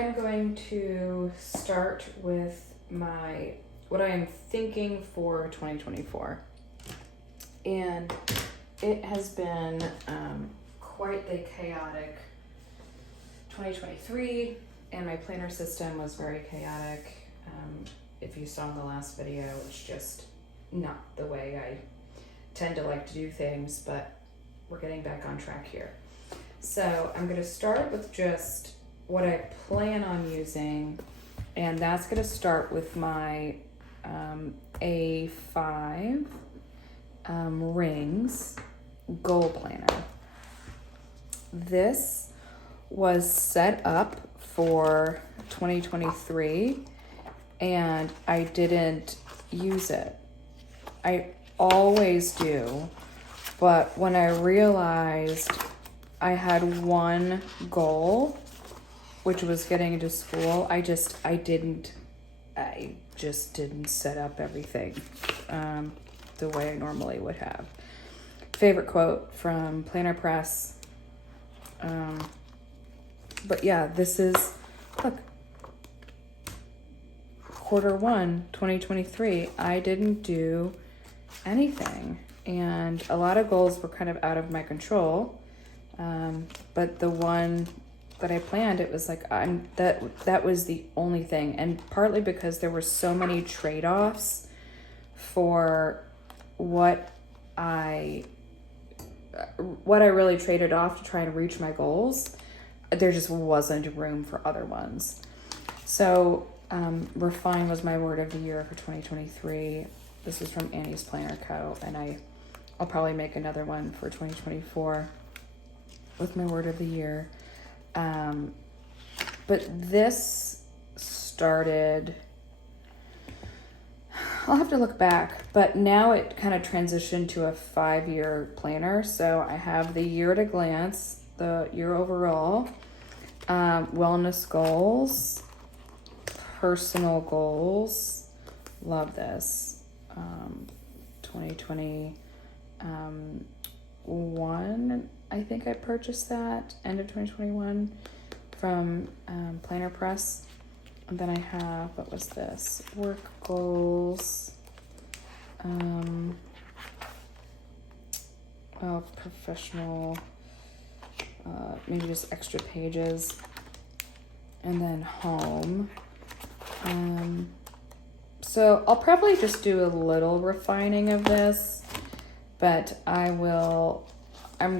am going to start with what I am thinking for 2024. And it has been quite the chaotic 2023, and my planner system was very chaotic. If you saw in the last video, it's just not the way I tend to like to do things, but we're getting back on track here. So I'm going to start with just what I plan on using, and that's going to start with my A5 rings goal planner. This was set up for 2023 and I didn't use it. I always do, but when I realized I had one goal, which was getting into school, I just didn't set up everything the way I normally would have. Favorite quote from Planner Press. But yeah, this is, look, Q1 2023, I didn't do anything. And a lot of goals were kind of out of my control. But the one that I planned, it was like, that was the only thing. And partly because there were so many trade-offs for what I really traded off to try and reach my goals. There just wasn't room for other ones. So refine was my word of the year for 2023. This is from Annie's Planner Co. And I'll probably make another one for 2024 with my word of the year. But this started, I'll have to look back, but now it kind of transitioned to a 5-year planner. So I have the year at a glance, the year overall, wellness goals, personal goals. Love this. 2021, I think I purchased that, end of 2021 from Planner Press. And then I have, what was this? Work goals. Professional, maybe just extra pages. And then home. So I'll probably just do a little refining of this, but I'm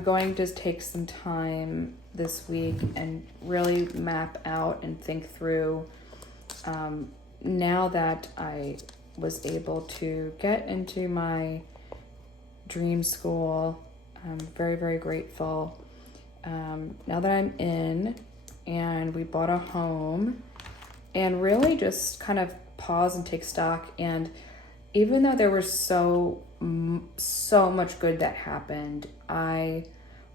going to take some time this week and really map out and think through, now that I was able to get into my dream school. I'm very, very grateful. Now that I'm in and we bought a home, and really just kind of pause and take stock. And even though there was so much good that happened,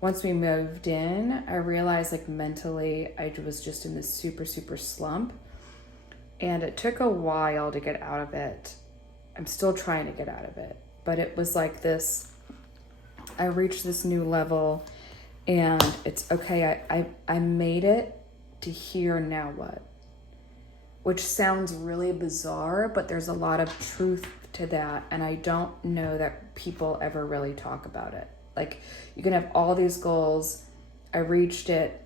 once we moved in, I realized like mentally I was just in this super, super slump, and it took a while to get out of it. I'm still trying to get out of it, but it was like this, I reached this new level and it's okay. I made it to here, now what? Which sounds really bizarre, but there's a lot of truth to that. And I don't know that people ever really talk about it. Like, you can have all these goals. I reached it.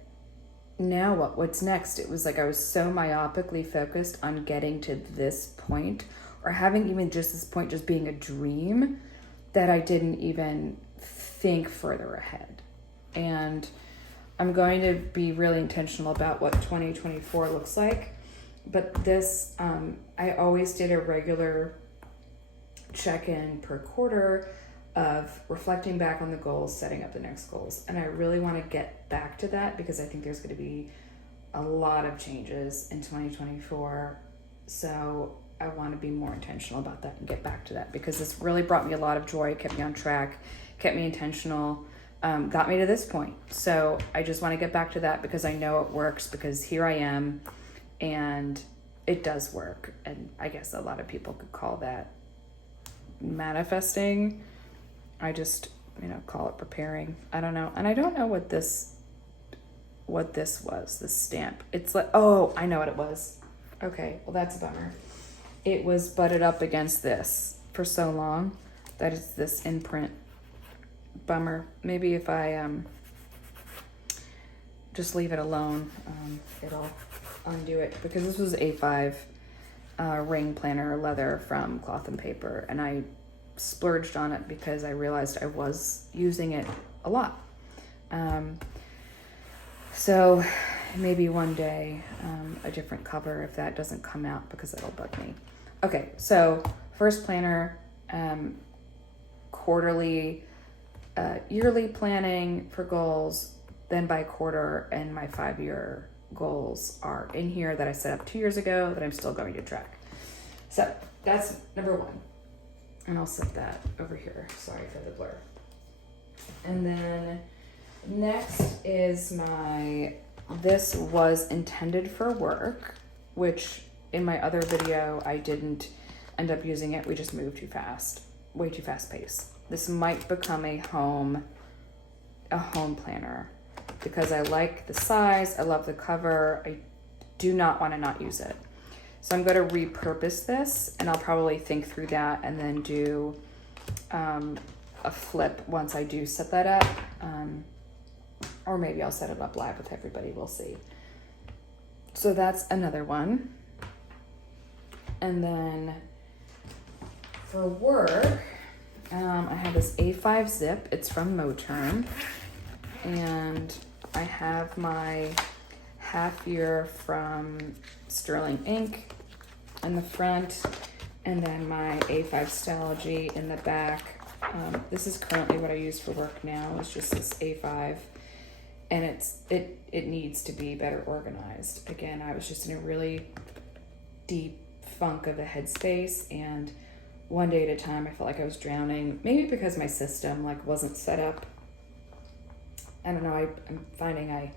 Now what? What's next? It was like I was so myopically focused on getting to this point, or having even just this point just being a dream, that I didn't even think further ahead. And I'm going to be really intentional about what 2024 looks like. But this, I always did a regular check-in per quarter of reflecting back on the goals, setting up the next goals. And I really want to get back to that because I think there's going to be a lot of changes in 2024. So I want to be more intentional about that and get back to that, because this really brought me a lot of joy, kept me on track, kept me intentional, got me to this point. So I just want to get back to that because I know it works, because here I am. And it does work. And I guess a lot of people could call that manifesting. I just, call it preparing. I don't know. And I don't know what this what this was, this stamp. It's like, oh, I know what it was. Okay, well that's a bummer. It was butted up against this for so long that it's this imprint. Bummer. Maybe if I just leave it alone, it'll undo it, because this was A5 ring planner leather from Cloth and Paper, and I splurged on it because I realized I was using it a lot. So maybe one day a different cover if that doesn't come out, because that'll bug me. Okay, so first planner, quarterly, yearly planning for goals, then by quarter, and my 5-year goals are in here that I set up 2 years ago that I'm still going to track. So that's number 1. And I'll set that over here. Sorry for the blur. And then next is this was intended for work, which in my other video, I didn't end up using it. We just moved too fast, way too fast paced. This might become a home planner, because I like the size, I love the cover, I do not want to not use it. So I'm going to repurpose this, and I'll probably think through that and then do a flip once I do set that up. Or maybe I'll set it up live with everybody, we'll see. So that's another one. And then for work, I have this A5 zip, it's from Moterm. And I have my half year from Sterling Ink in the front, and then my A5 Stylogy in the back. This is currently what I use for work now. It's just this A5, and it needs to be better organized. Again, I was just in a really deep funk of a headspace, and one day at a time I felt like I was drowning, maybe because my system wasn't set up. I don't know, I'm finding I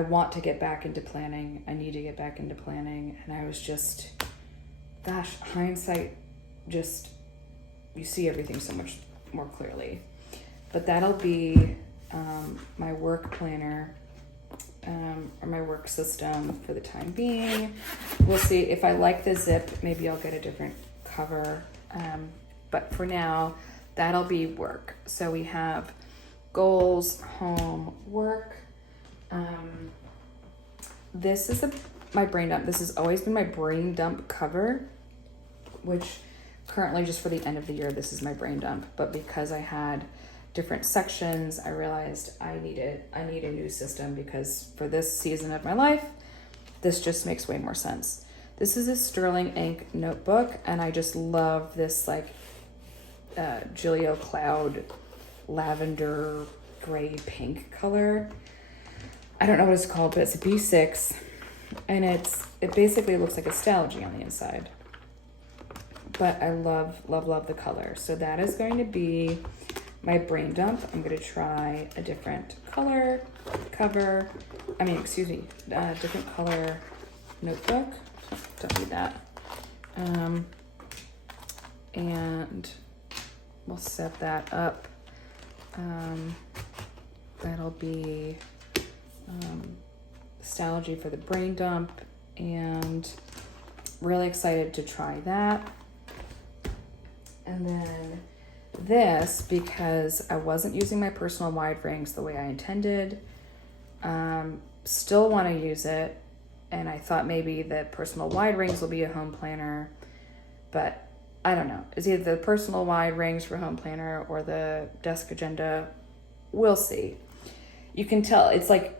want to get back into planning. I need to get back into planning. And I was just, gosh, hindsight, just, you see everything so much more clearly. But that'll be my work planner, or my work system for the time being. We'll see if I like the zip, maybe I'll get a different cover. But for now, that'll be work. So we have goals, home, work. This is my brain dump. This has always been my brain dump cover, which currently just for the end of the year, this is my brain dump. But because I had different sections, I realized I need a new system, because for this season of my life, this just makes way more sense. This is a Sterling Ink notebook, and I just love this Gilio Cloud lavender gray pink color. I don't know what it's called, but it's a B6, and it basically looks like a Stylogy on the inside. But I love the color. So that is going to be my brain dump. I'm going to try a different color cover. Different color notebook. Don't need that. And we'll set that up. That'll be Stylogy for the brain dump, and really excited to try that. And then this, because I wasn't using my personal wide rings the way I intended, still want to use it, and I thought maybe the personal wide rings will be a home planner, but I don't know. It's either the personal wide rings for home planner or the desk agenda. We'll see. You can tell it's like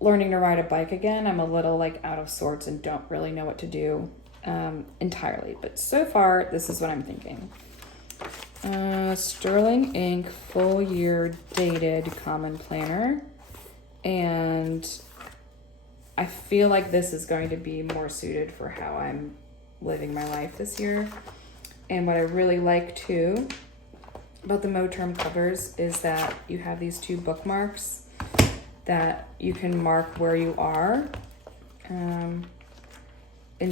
learning to ride a bike again. I'm a little out of sorts and don't really know what to do entirely. But so far, this is what I'm thinking. Sterling Ink full year dated common planner. And I feel like this is going to be more suited for how I'm living my life this year. And what I really like too about the Moterm covers is that you have these 2 bookmarks that you can mark where you are in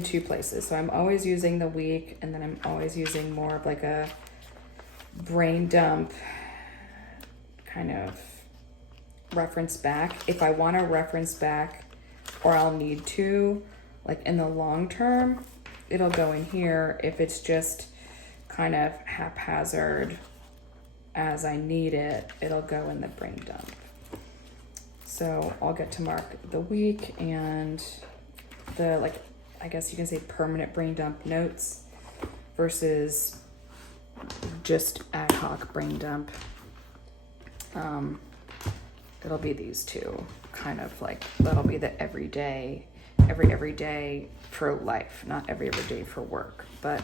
2 places. So I'm always using the week, and then I'm always using more of a brain dump kind of reference back. If I want to reference back, or I'll need to, like in the long term, it'll go in here. If it's just kind of haphazard as I need it, it'll go in the brain dump. So I'll get to mark the week and the, like, I guess you can say permanent brain dump notes versus just ad hoc brain dump. It'll be these two, kind of like, that'll be the every day for life, not every day for work. But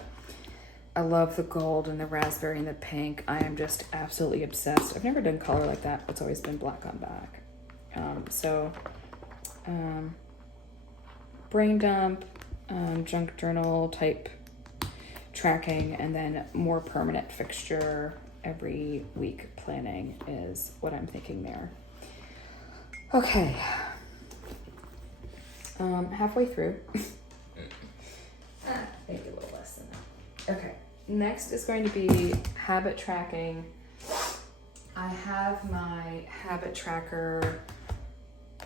I love the gold and the raspberry and the pink. I am just absolutely obsessed. I've never done color like that. It's always been black on black. Brain dump, junk journal type tracking, and then more permanent fixture every week planning is what I'm thinking there. Okay. Halfway through. Maybe a little less than that. Okay. Next is going to be habit tracking. I have my habit tracker.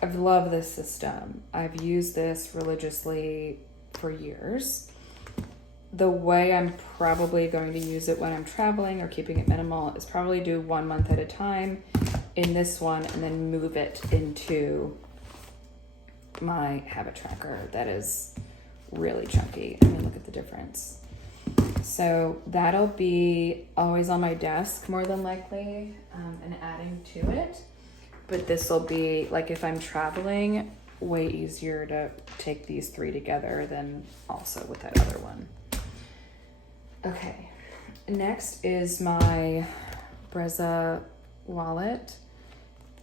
I've loved this system. I've used this religiously for years. The way I'm probably going to use it when I'm traveling or keeping it minimal is probably do 1 month at a time in this one and then move it into my habit tracker that is really chunky. I mean, look at the difference. So that'll be always on my desk more than likely, and adding to it. But this will be, like, if I'm traveling, way easier to take these three together than also with that other one. Okay, next is my Brezza wallet.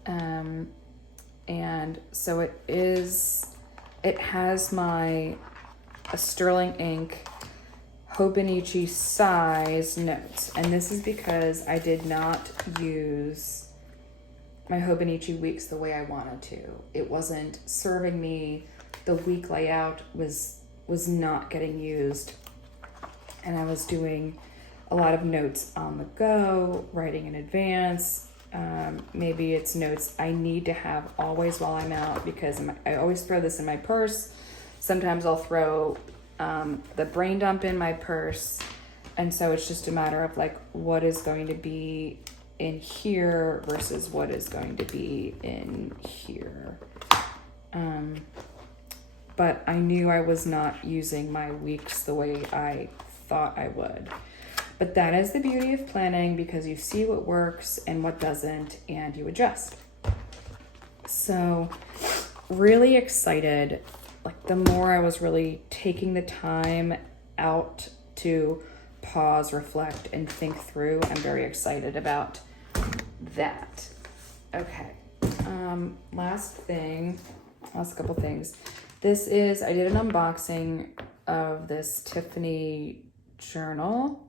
And so it has my a sterling ink Hobonichi size notes. And this is because I did not use my Hobonichi weeks the way I wanted to. It wasn't serving me. The week layout was not getting used. And I was doing a lot of notes on the go, writing in advance. Maybe it's notes I need to have always while I'm out, because I always throw this in my purse. Sometimes I'll throw the brain dump in my purse. And so it's just a matter of like what is going to be in here versus what is going to be in here. But I knew I was not using my weeks the way I thought I would. But that is the beauty of planning, because you see what works and what doesn't, and you adjust. So really excited. Like, the more I was really taking the time out to pause, reflect, and think through, I'm very excited about that. Okay. Last couple things. I did an unboxing of this Tiffany journal.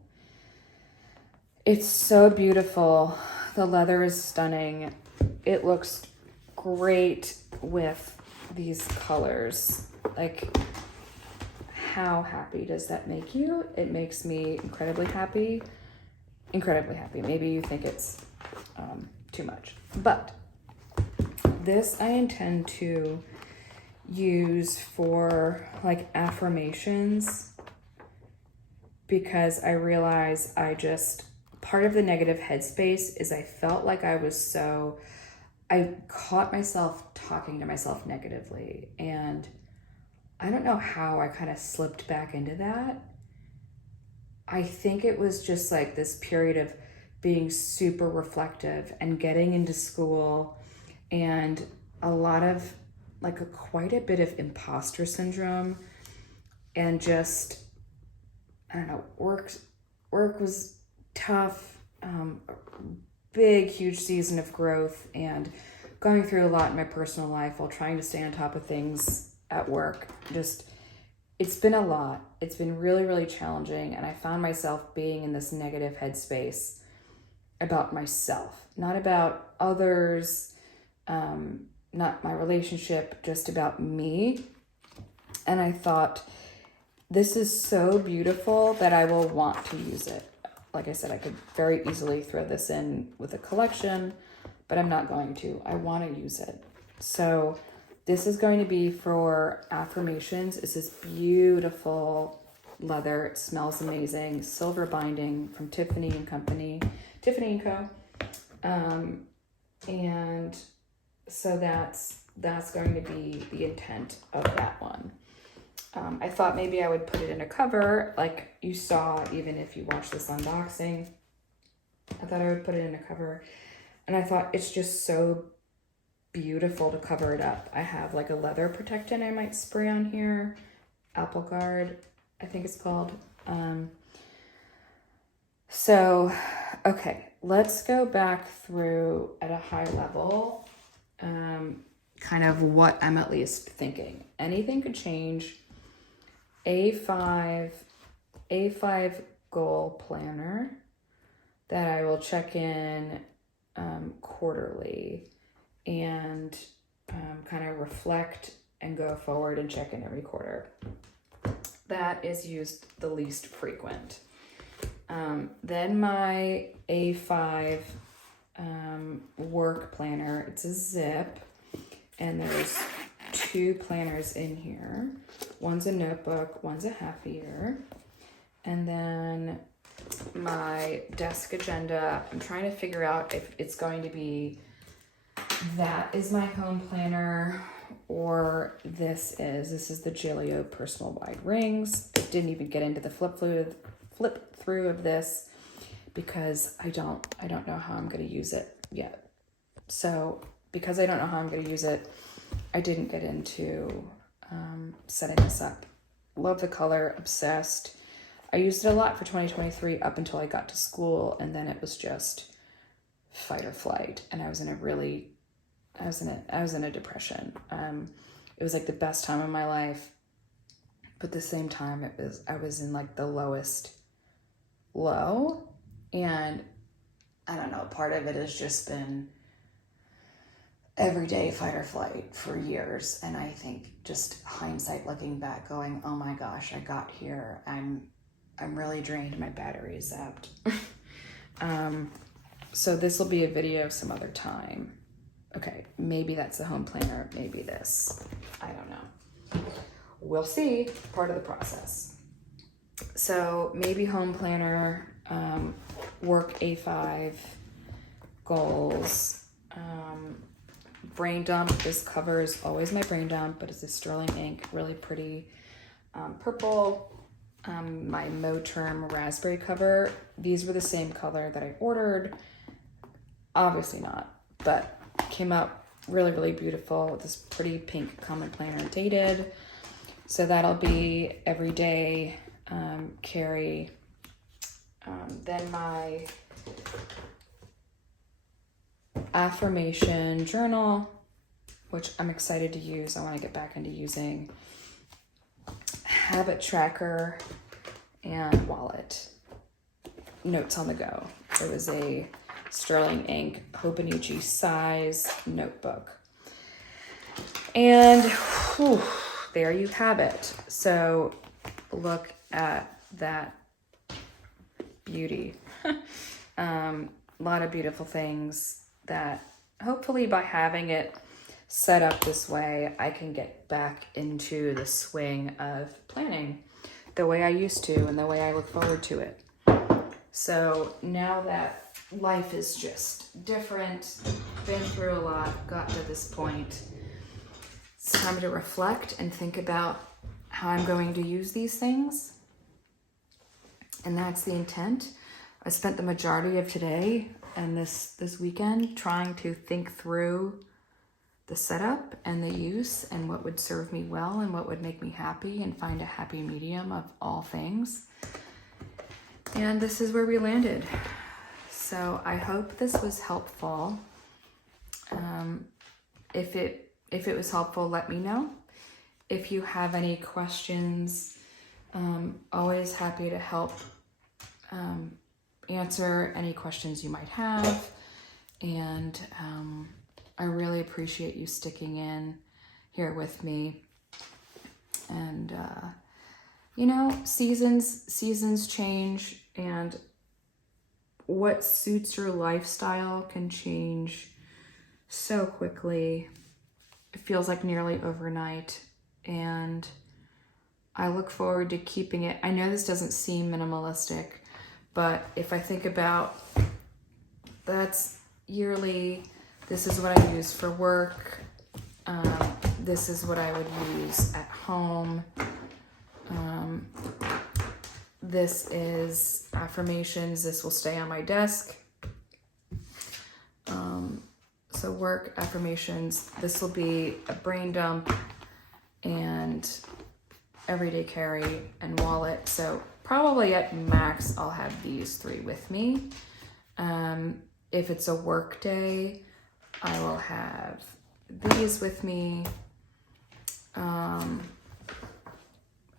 It's so beautiful. The leather is stunning. It looks great with these colors. Like, how happy does that make you? It makes me incredibly happy. Incredibly happy. Maybe you think it's too much. But this I intend to use for like affirmations, because I realize part of the negative headspace is I felt like I caught myself talking to myself negatively, and I don't know how I kind of slipped back into that. I think it was just like this period of being super reflective and getting into school, and a lot of quite a bit of imposter syndrome, and just, I don't know, work was tough, big, huge season of growth, and going through a lot in my personal life while trying to stay on top of things at work. It's been a lot. It's been really, really challenging, and I found myself being in this negative headspace about myself, not about others, not my relationship, just about me. And I thought, this is so beautiful that I will want to use it. Like I said, I could very easily throw this in with a collection, but I'm not going to. I want to use it. So this is going to be for affirmations. It's this beautiful leather. It smells amazing. Silver binding from Tiffany and Company, Tiffany and Co. And so that's going to be the intent of that one. I thought maybe I would put it in a cover like you saw even if you watched this unboxing. I thought I would put it in a cover, and I thought it's just so beautiful to cover it up. I have like a leather protectant I might spray on here. Apple Guard, I think it's called. So, okay, let's go back through at a high level, kind of what I'm at least thinking. Anything could change. A5 goal planner that I will check in quarterly and kind of reflect and go forward and check in every quarter. That is used the least frequent. Then my A5 work planner, it's a zip, and there's 2 planners in here. One's a notebook, one's a half year. And then my desk agenda, I'm trying to figure out if it's going to be that is my home planner or this is the Gilio personal wide rings. I didn't even get into the flip through of this because I don't know how I'm going to use it yet. So because I don't know how I'm going to use it, I didn't get into setting this up. Love the color, obsessed. I used it a lot for 2023 up until I got to school, and then it was just fight or flight, and I was in a depression. It was like the best time of my life, but at the same time I was in like the lowest low, and I don't know, part of it has just been everyday fight or flight for years. And I think just hindsight looking back going, oh my gosh, I got here. I'm really drained. My battery is zapped. So this will be a video some other time. Okay, maybe that's the home planner. Maybe this. I don't know. We'll see. Part of the process. So maybe home planner, work A5, goals, brain dump. This cover is always my brain dump, but it's a sterling ink, really pretty purple. My Moterm raspberry cover. These were the same color that I ordered. Obviously not, but came out really, really beautiful with this pretty pink common planner dated. So that'll be everyday carry. Then my affirmation journal, which I'm excited to use. I want to get back into using. Habit tracker and wallet. Notes on the go. It was a sterling ink Hobonichi size notebook. And whew, there you have it. So look at that beauty. A lot of beautiful things that hopefully by having it set up this way, I can get back into the swing of planning the way I used to and the way I look forward to it. So now that life is just different, been through a lot, got to this point, it's time to reflect and think about how I'm going to use these things. And that's the intent. I spent the majority of today and this weekend trying to think through the setup and the use and what would serve me well and what would make me happy and find a happy medium of all things. And this is where we landed. So I hope this was helpful. If it was helpful, let me know. If you have any questions, always happy to help answer any questions you might have. And I really appreciate you sticking in here with me. And seasons change, and what suits your lifestyle can change so quickly. It feels like nearly overnight, and I look forward to keeping it. I know this doesn't seem minimalistic, but if I think about that's yearly, this is what I use for work. This is what I would use at home. This is affirmations. This will stay on my desk. So work, affirmations. This will be a brain dump and everyday carry and wallet. So probably at max, I'll have these 3 with me. If it's a work day, I will have these with me.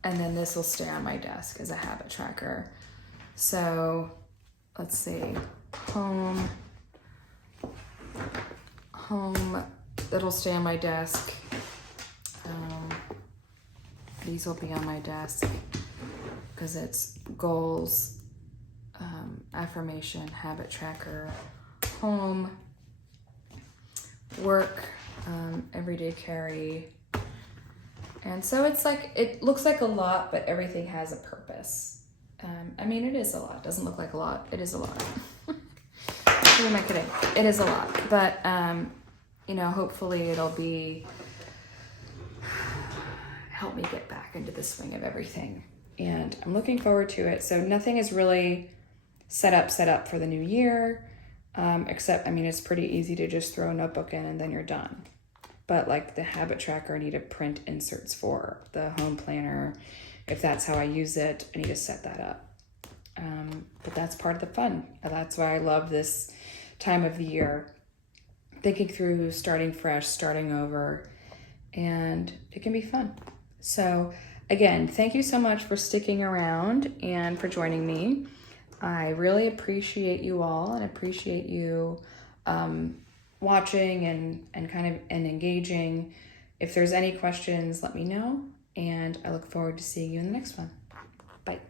And then this will stay on my desk as a habit tracker. So let's see, home, it'll stay on my desk. These will be on my desk because it's goals, affirmation, habit tracker, home, work, everyday carry. And so it's like, it looks like a lot, but everything has a purpose. I mean, it is a lot. It doesn't look like a lot. It is a lot. Who am I kidding? It is a lot. But, hopefully it'll help me get back into the swing of everything. And I'm looking forward to it. So nothing is really set up for the new year, except, it's pretty easy to just throw a notebook in and then you're done. But like the habit tracker, I need to print inserts for the home planner. If that's how I use it, I need to set that up. But that's part of the fun. That's why I love this time of the year. Thinking through, starting fresh, starting over, and it can be fun. So again, thank you so much for sticking around and for joining me. I really appreciate you all and appreciate you watching and kind of engaging. If there's any questions, let me know, and I look forward to seeing you in the next one. Bye.